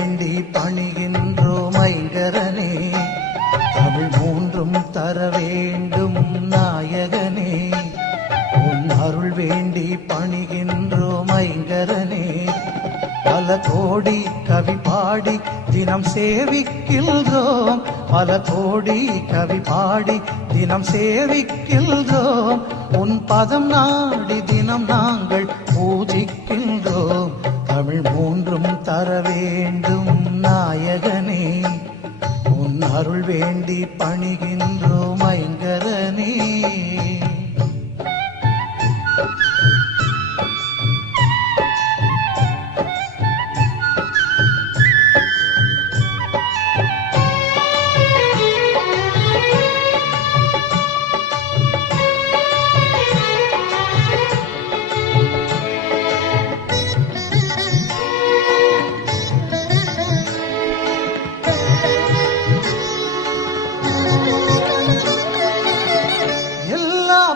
வேண்டி பணிகின்றோம் ஐங்கரனே. தமிழ் மூன்றும் தர வேண்டும் நாயகனே. உன் அருள் வேண்டி பணிகின்றோம் ஐங்கரனே. பல கோடி கவி பாடி தினம் சேவிக்கின்றோம். பல கோடி கவி பாடி தினம் சேவிக்கின்றோம். உன் பதம் நாடி தினம் நாங்கள் பூஜிக்கின்றோம். தமிழ் மூன்றும் தர வேண்டும் நாயகனே. உன் அருள் வேண்டி பணிகின்றோம் ஐங்கரனே.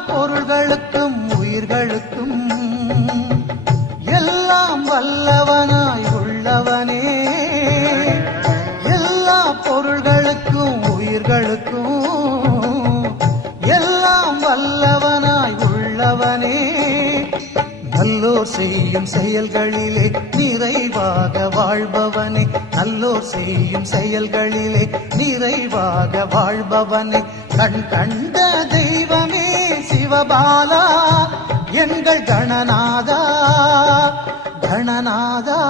பொருள்களுக்கும் உயிர்களுக்கும் எல்லாம் வல்லவனாய் உள்ளவனே. எல்லா பொருள்களுக்கும் உயிர்களுக்கும் எல்லாம் வல்லவனாய் உள்ளவனே. நல்லோர் செய்யும் செயல்களிலே நிறைவாக வாழ்பவனே. நல்லோர் செய்யும் செயல்களிலே நிறைவாக வாழ்பவனே. கண் கண்ட தெய்வமே சிவபாலா எங்கள் கணநாதா கணநாதா.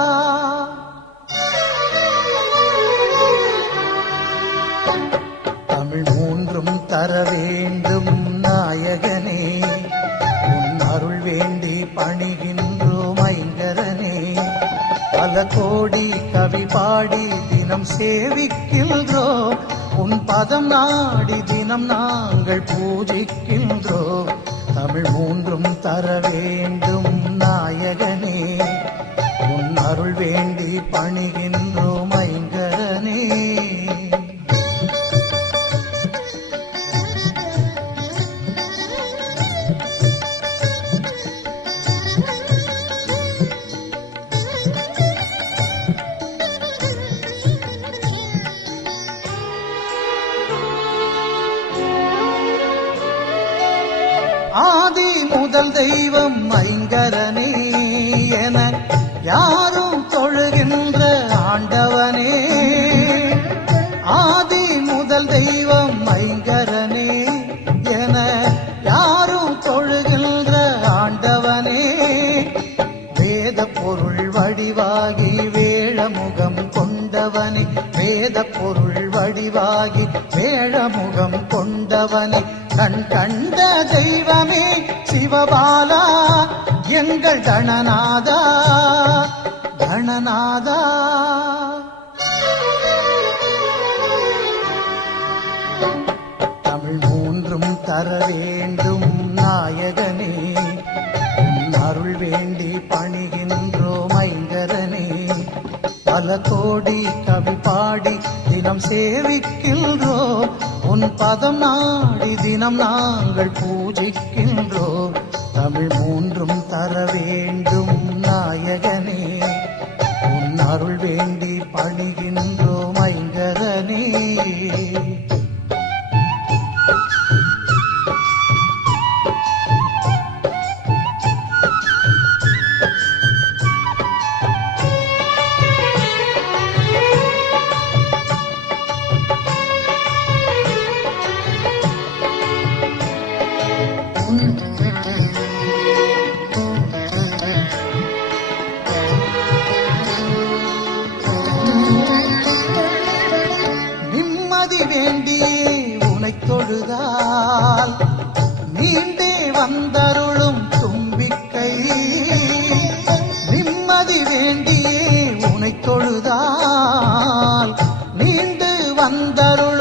தமிழ் மூன்றும் தர வேண்டும் நாயகனே. உன் அருள் வேண்டி பணிகின்றோம் ஐங்கரனே. பல கோடி கவி பாடி தினம் சேவிக்கின்றோம். உன் பதம் நாடி தினம் நாங்கள் பூஜிக்கின்றோம். தமிழ் மூன்றும் தர வேண்டும் நாயகனே. உன் அருள் வேண்டி பணிகின்றோம் ஐங்கரனே. ஆதி முதல் தெய்வம் ஐங்கரனே என யாரும் தொழுகின்ற ஆண்டவனே. ஆதி முதல் தெய்வம் ஐங்கரனே என யாரும் தொழுகின்ற ஆண்டவனே. வேத பொருள் வடிவாகி வேழமுகம் கொண்டவனே. வேத பொருள் வடிவாகி வேழமுகம் கொண்டவனே. கண் கண்ட தெய்வமே சிவபாலா எங்கள் கணநாதா கணநாதா. தமிழ் மூன்றும் தர வேண்டும் நாயகனே. உன் அருள் வேண்டி பணிகின்றோம் ஐங்கரனே. பல கோடி கவி பாடி தினம் சேவிக்கின்றோம். உன் பதம் நாடி தினம் நாங்கள் பூஜிக்கின்றோம். தமிழ் மூன்றும் தர வேண்டும் நாயகனே. உன் அருள் வேண்டி பணிகின்றோம் ஐங்கரனே. நிம்மதி வேண்டியே உனை தொழுதால் நீண்டே வந்தருளும் தும்பிக்கை. நிம்மதி வேண்டியே உனை தொழுதால் நீண்டு வந்தருளும்